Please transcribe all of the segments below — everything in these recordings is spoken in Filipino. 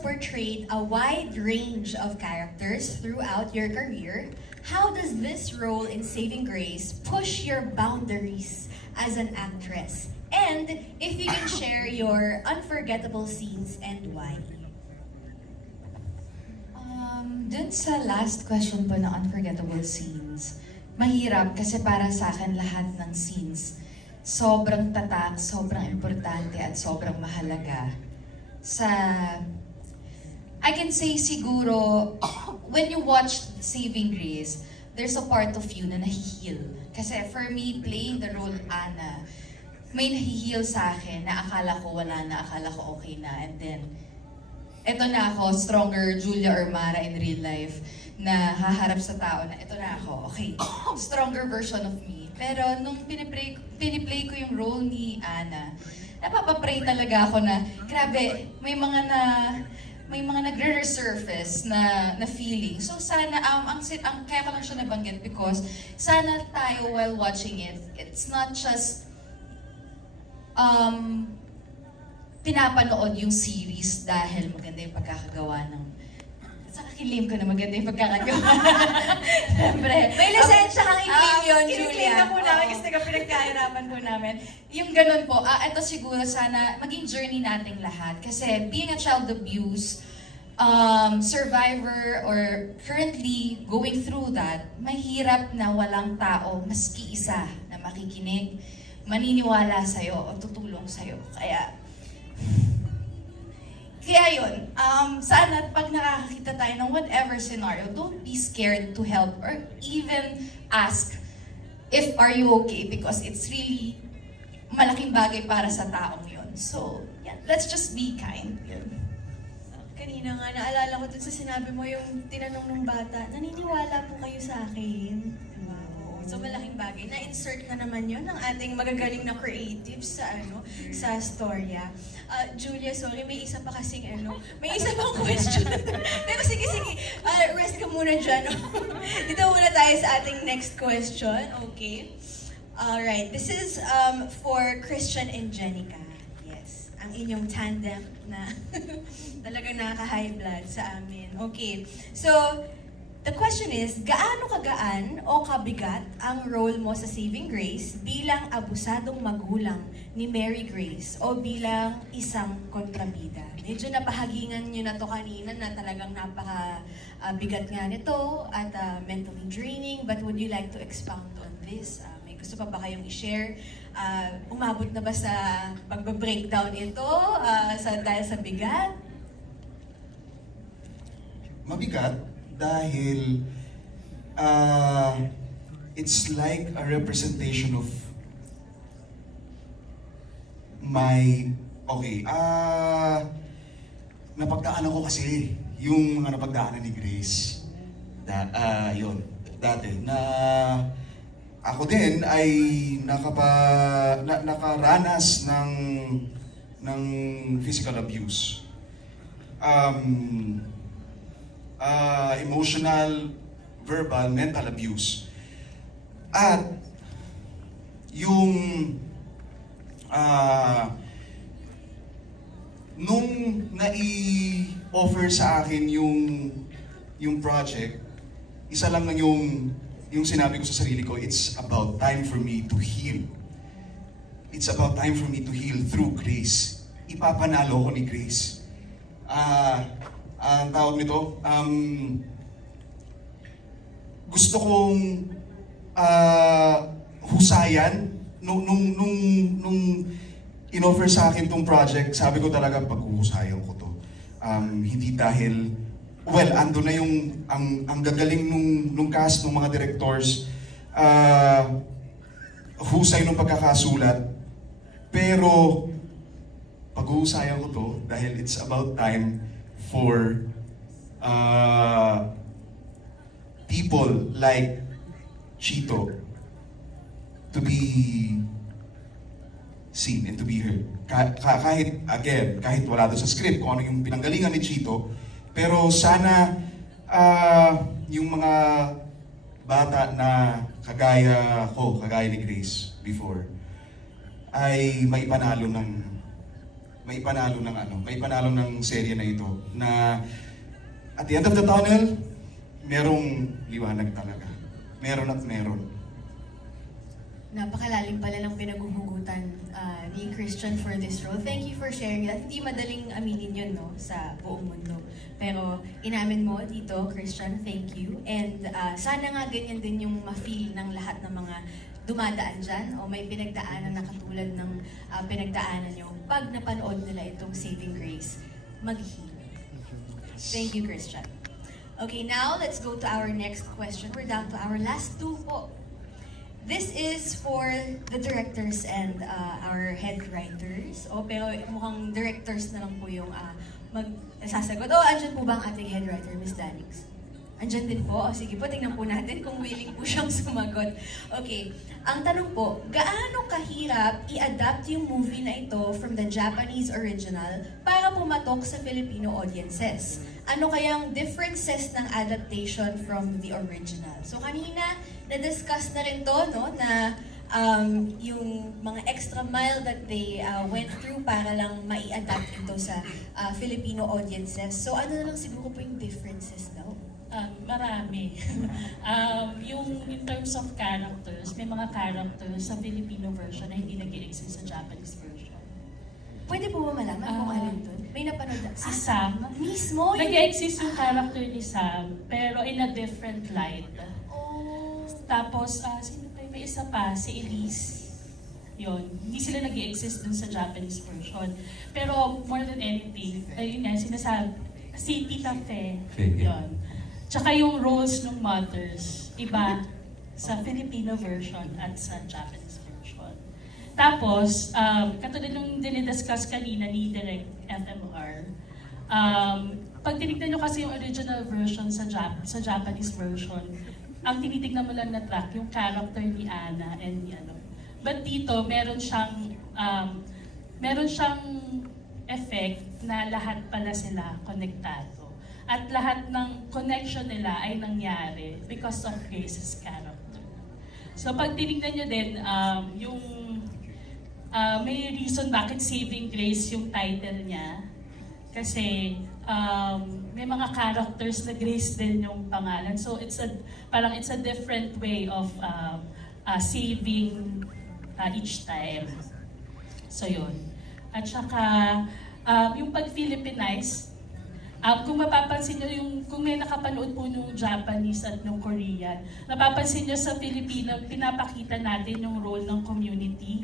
portrayed a wide range of characters throughout your career. How does this role in Saving Grace push your boundaries as an actress? And if you can share your unforgettable scenes and why? Dun sa last question po na unforgettable scenes, mahirap kasi para sa akin lahat ng scenes sobrang tatak, sobrang importante at sobrang mahalaga. I can say siguro, when you watch Saving Grace, there's a part of you na nahihil. Kasi for me, playing the role Anna, may nahihil sa akin na akala ko wala na, akala ko okay na. And then, eto na ako, stronger Julia or Mara in real life, na haharap sa tao na eto na ako, okay, stronger version of me. Pero nung piniplay ko yung role ni Anna, napapapray talaga ako na, grabe, may mga nagre-resurface na feeling. So sana, kaya ko lang siya nabanggit because sana tayo while watching it, it's not just pinapanood yung series dahil maganda yung pagkakagawa ng... Sa kakilim ko na maganda yung pagkakagawa. Siyempre. May lisensya kang i-claim yun, Julia. Kiniklaim na po namin kasi pinagkahirapan po namin. Yung ganun po, ito siguro sana maging journey nating lahat. Kasi being a child abuse, survivor or currently going through that, mahirap na walang tao, maski isa, na makikinig, maniniwala sa'yo o tutulong sa'yo. Kaya yun, sana pag nakakakita tayo ng whatever scenario, don't be scared to help or even ask if are you okay because it's really malaking bagay para sa taong yun. So, yeah, let's just be kind. Yun. Kanina nga, naalala ko dun sa sinabi mo yung tinanong ng bata, naniniwala po kayo sa akin? So malaking bagay. Na-insert na naman yun ng ating magagaling na creatives sa storya. Julia, sorry, may isa pa kasing may isa pang question. Pero sige, rest ka muna dyan. Dito muna tayo sa ating next question. Okay. Alright, this is for Christian and Jenica. Yes, ang inyong tandem na talagang nakaka-high blood sa amin. Okay, so the question is, gaano kagaan o kabigat ang role mo sa Saving Grace bilang abusadong magulang ni Mary Grace o bilang isang kontrabida? Medyo napahagingan nyo na to kanina na talagang napaka-bigat nga nito at mentally draining, but would you like to expound on this? May gusto pa ba kayong i-share? Umabot na ba sa pagbe-breakdown ito dahil sa bigat? Mabigat? Dahil it's like a representation of my... Okay, napagdaanan ko kasi yung mga napagdaanan ni Grace. Yun, dati. Na ako din ay nakaranas ng physical abuse. Emotional, verbal, mental abuse. At yung nung nai-offer sa akin yung project, isa lang yung sinabi ko sa sarili ko, it's about time for me to heal. It's about time for me to heal through grace. Ipapanalo ko ni Grace. Ang tawag nito, gusto kong husayan nung in-offer sa akin tong project, sabi ko talaga paghuhusayan ko to. Hindi dahil, well, ando na yung, ang gagaling nung cast, ng mga directors, husay nung pagkakasulat, pero paghuhusayan ko to dahil it's about time for people like Chito to be seen and to be heard. Kahit wala doon sa script kung ano yung pinanggalingan ni Chito, pero sana yung mga bata na kagaya ni Grace before, ay may panalo may panalo ng may panalo ng serye na ito na at the end of the tunnel, merong liwanag talaga. Meron at meron. Napakalalim pala ng pinaghuhugutan ni Christian for this role. Thank you for sharing that. Hindi madaling aminin yun, no, sa buong mundo. Pero inamin mo dito, Christian, thank you. And sana nga ganyan din yung ma-feel ng lahat ng mga dumadaan dyan o may pinagdaanan na katulad ng pinagdaanan nyo pag napanood nila itong Saving Grace, mag-heal. Thank you, Christian. Okay, now let's go to our next question. We're down to our last two po. This is for the directors and our head writers. Pero mukhang directors na lang po yung magsasagot. Andyan po ba ang ating head writer, Miss Danix? Andyan din po. Sige po, tingnan po natin kung willing po siyang sumagot. Okay, ang tanong po, gaano kahirap i-adapt yung movie na ito from the Japanese original para pumatok sa Filipino audiences? Ano kayang differences ng adaptation from the original? So kanina, na-discuss na rin to, no, na yung mga extra mile that they went through para lang mai-adapt ito sa Filipino audiences. So ano na lang siguro po yung differences daw? Marami. Yung in terms of characters, may mga characters sa Filipino version na hindi nag-i-exist sa Japanese version. Pwede po ba malaman kung alin doon? May napanood na. Si Sam. Mismo? Nag-i-exist yung character ni Sam, pero in a different light. Oh. Tapos, sino pa? May isa pa, si Elise. Yun. Hindi sila nag-i-exist dun sa Japanese version. Pero more than anything, ayun nga, sinasabi, si Tita Fe. Yun. Tsaka yung roles ng mothers, iba sa Filipino version at sa Japanese version. Tapos, katulad nung dinidiscuss kanina ni Direct FMR, pag tinignan nyo kasi yung original version sa Japanese version, ang tinitignan mo lang na track, yung character ni Anna and ni ano. But dito, meron siyang effect na lahat pala sila konektado. At lahat ng connection nila ay nangyari because of Grace's character. So pag tinignan nyo din, may reason bakit Saving Grace yung title niya. Kasi may mga characters na Grace din yung pangalan. So it's a different way of saving each time. So yun. At saka yung pag-Filipinize, kung mapapansin nyo, kung may nakapanood po nung Japanese at nung Korean, napapansin nyo sa Filipino, pinapakita natin yung role ng community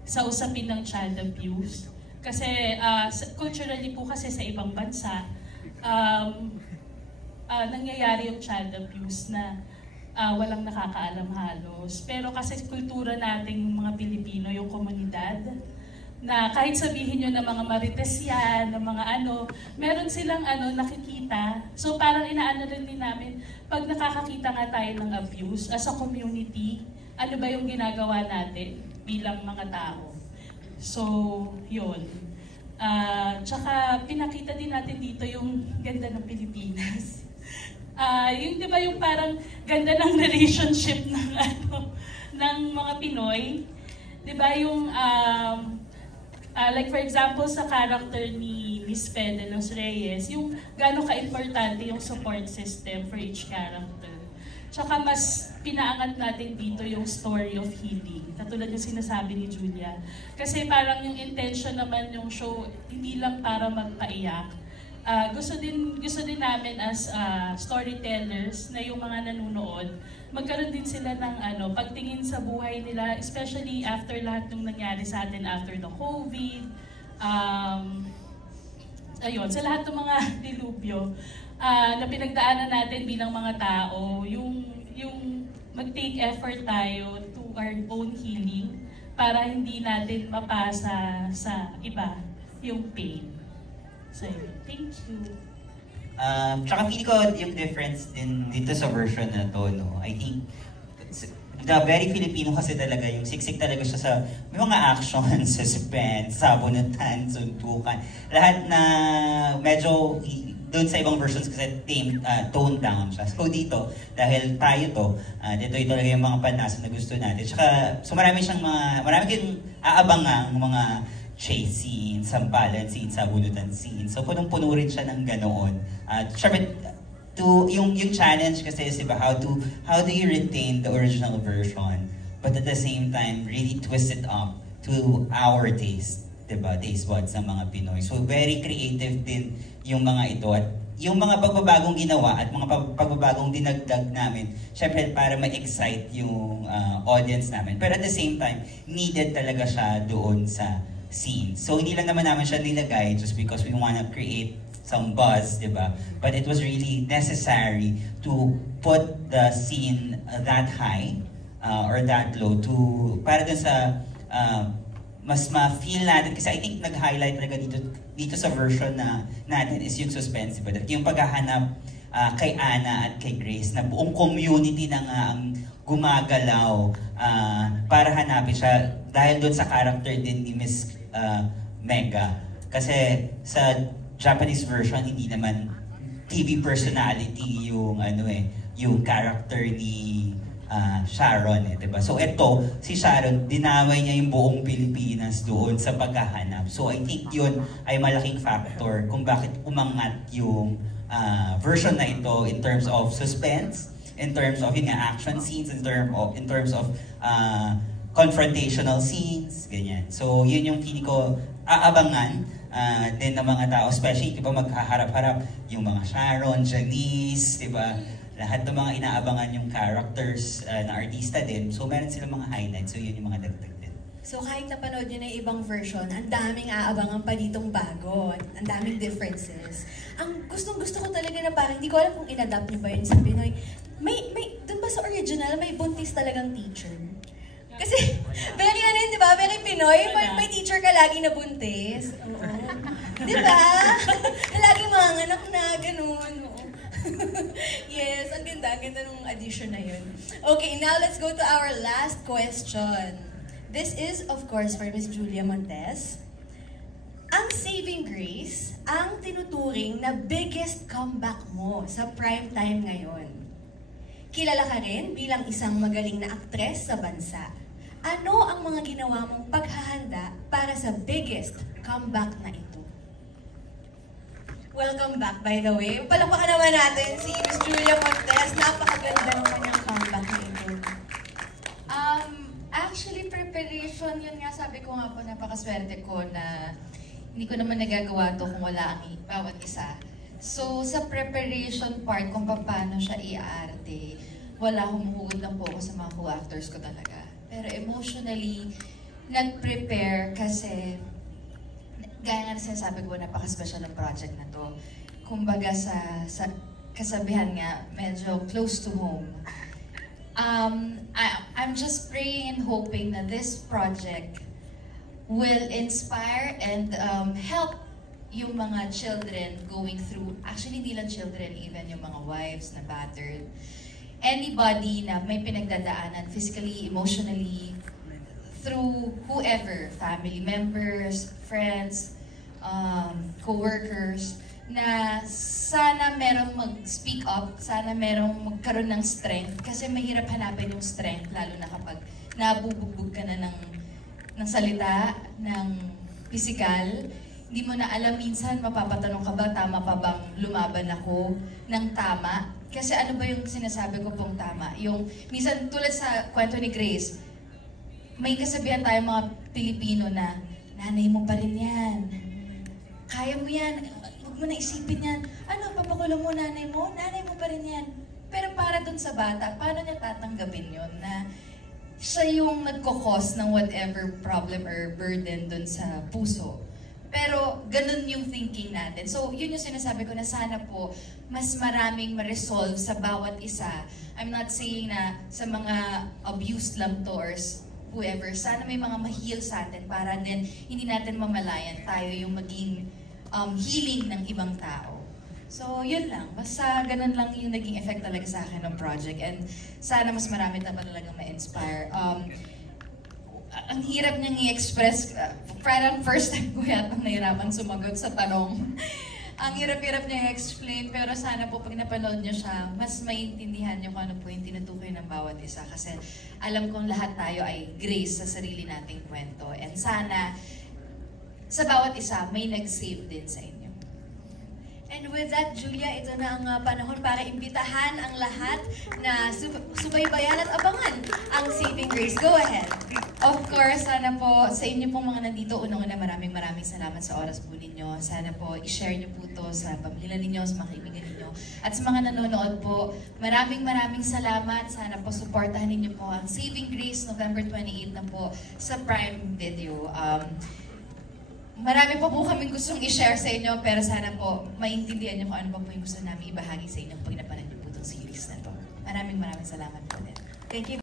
sa usapin ng child abuse. Kasi culturally po kasi sa ibang bansa, nangyayari yung child abuse na walang nakakaalam halos. Pero kasi kultura nating mga Pilipino, yung komunidad, na kahit sabihin nyo na mga marites yan, na mga meron silang nakikita. So parang inaano rin din namin, pag nakakakita nga tayo ng abuse as a community, ano ba yung ginagawa natin bilang mga tao? So, yun. Tsaka pinakita din natin dito yung ganda ng Pilipinas. Yung di ba yung parang ganda ng relationship ng mga Pinoy? Di ba yung like for example sa character ni Miss Fe de los Reyes, yung gaano ka-importante yung support system for each character. Tsaka mas pinaangat natin dito yung story of healing, katulad yung sinasabi ni Julia. Kasi parang yung intention naman yung show, hindi lang para magpaiyak. Gusto din namin as storytellers na yung mga nanonood, magkaroon din sila ng pagtingin sa buhay nila, especially after lahat ng nangyari sa atin after the COVID. Ayun, sa lahat ng mga dilubyo na pinagdaanan natin bilang mga tao, yung mag-take effort tayo to our own healing para hindi natin mapasa sa iba yung pain. So, thank you. Tsaka feeling ko yung difference din dito sa version na to, no? I think, the very Filipino kasi talaga, yung siksik talaga siya sa, may mga action, suspense, sabunutan, suntukan. Lahat na medyo, doon sa ibang versions kasi toned down siya. So dito, dahil tayo to, dito talaga yung mga panasan na gusto natin. Tsaka, so marami kayong aabangang mga chase scene, sampalan scene, sabulutan scene. So punong-puno rin siya ng ganoon. At syempre, yung challenge kasi is, diba, how do you retain the original version but at the same time really twist it up to our taste, diba? Taste buds ng mga Pinoy. So very creative din yung mga ito, at yung mga pagbabagong ginawa at mga pagbabagong dinagdag namin, syempre para ma-excite yung audience namin. Pero at the same time, needed talaga siya doon sa scene. So hindi lang naman namin siya nilagay just because we wanna create some buzz, diba? But it was really necessary to put the scene that high or that low to para dun sa mas ma-feel natin, kasi I think nag-highlight talaga dito sa version na natin is yung suspense, diba? Yung paghahanap kay Ana at kay Grace na buong community na nga ang gumagalaw para hanapin siya dahil doon sa character din ni Miss Mega. Kasi sa Japanese version, hindi naman TV personality yung yung character ni Sharon, diba? So ito, si Sharon, dinaway niya yung buong Pilipinas doon sa paghahanap. So I think yun ay malaking factor kung bakit umangat yung version na ito in terms of suspense, in terms of yung action scenes, in terms of confrontational scenes, ganyan. So yun yung feeling ko aabangan din ng mga tao, especially, diba, magkaharap-harap yung mga Sharon, Janice, diba, lahat ng mga inaabangan yung characters na artista din. So meron silang mga highlights, so yun yung mga dagdag din. So kahit napanood nyo na yung ibang version, ang daming aabangan pa ditong bago, ang daming differences. Ang gustong-gusto ko talaga na parang, hindi ko alam kung in-adapt nyo ba yun sa Pinoy, dun ba sa original, may buntis talagang teacher? Kasi, very di ba? Very Pinoy. May teacher ka lagi na buntis. Oo. Di ba? Laging mga anak na, ganun. Yes, ang ganda nung addition na yun. Okay, now let's go to our last question. This is, of course, for Miss Julia Montes. Ang Saving Grace, ang tinuturing na biggest comeback mo sa prime time ngayon. Kilala ka rin bilang isang magaling na aktres sa bansa. Ano ang mga ginawa mong paghahanda para sa biggest comeback na ito? Welcome back, by the way. Palakpakan naman natin si Miss Julia Montes. Napakaganda ng kanyang comeback na ito. Actually, preparation, yun nga sabi ko nga po, napakaswerte ko na hindi ko naman nagagawa to kung wala ang bawat isa. So, sa preparation part, kung paano siya i-aarte, wala, humuhugod lang po ako sa mga co-actors ko talaga. Pero emotionally, nag-prepare kasi, gaya nga na sinasabi ko, napaka-special ng project na to. Kumbaga sa kasabihan nga, medyo close to home. I'm just praying and hoping that this project will inspire and help yung mga children going through, actually hindi lang children, even yung mga wives na battered, anybody na may pinagdadaanan physically, emotionally, through whoever, family members, friends, co-workers, na sana merong mag-speak up, sana merong magkaroon ng strength, kasi mahirap hanapin yung strength, lalo na kapag nabubugbog ka na ng salita, ng physical. Hindi mo na alam, minsan mapapatanong ka ba, tama pa bang lumaban ako ng tama? Kasi ano ba yung sinasabi ko pong tama? Yung, minsan tulad sa kwento ni Grace, may kasabihan tayo mga Pilipino na, nanay mo pa rin yan. Kaya mo yan. Huwag mo na isipin yan. Ano, papakulong mo nanay mo? Nanay mo pa rin yan. Pero para dun sa bata, paano niya tatanggapin yun? Na siya yung nagkakos ng whatever problem or burden dun sa puso. Pero ganun yung thinking natin. So yun yung sinasabi ko na sana po mas maraming ma-resolve sa bawat isa. I'm not saying na sa mga abused lang to or whoever. Sana may mga ma-heal sa atin para din hindi natin mamalayan tayo yung maging healing ng ibang tao. So yun lang. Basta ganun lang yung naging effect talaga sa akin ng project. And sana mas marami pa talagang ma-inspire. Ang hirap niyang i-express, parang first time ko yatang nahirapan sumagot sa tanong. Ang hirap-hirap niya i-explain, pero sana po pag napanood niyo siya, mas maintindihan niyo kung ano po yung tinutukoy ng bawat isa. Kasi alam kong lahat tayo ay grace sa sarili nating kwento. And sana, sa bawat isa, may nag-save din sa inyo. And with that, Julia, ito na ang panahon para imbitahan ang lahat na subaybayan at abangan ang Saving Grace. Go ahead. Of course, sana po sa inyo pong mga nandito, unang-una maraming salamat sa oras po ninyo. Sana po i-share niyo po to sa pamilya ninyo, sa mga kaibigan ninyo. At sa mga nanonood po, maraming salamat. Sana po supportahan ninyo po ang Saving Grace November 28 na po sa Prime Video. Marami pa po kaming gustong i-share sa inyo, pero sana po maintindihan niyo kung ano pa po yung gusto namin ibahagi sa inyo pag napanood niyo po itong series na to. Maraming salamat po din. Thank you.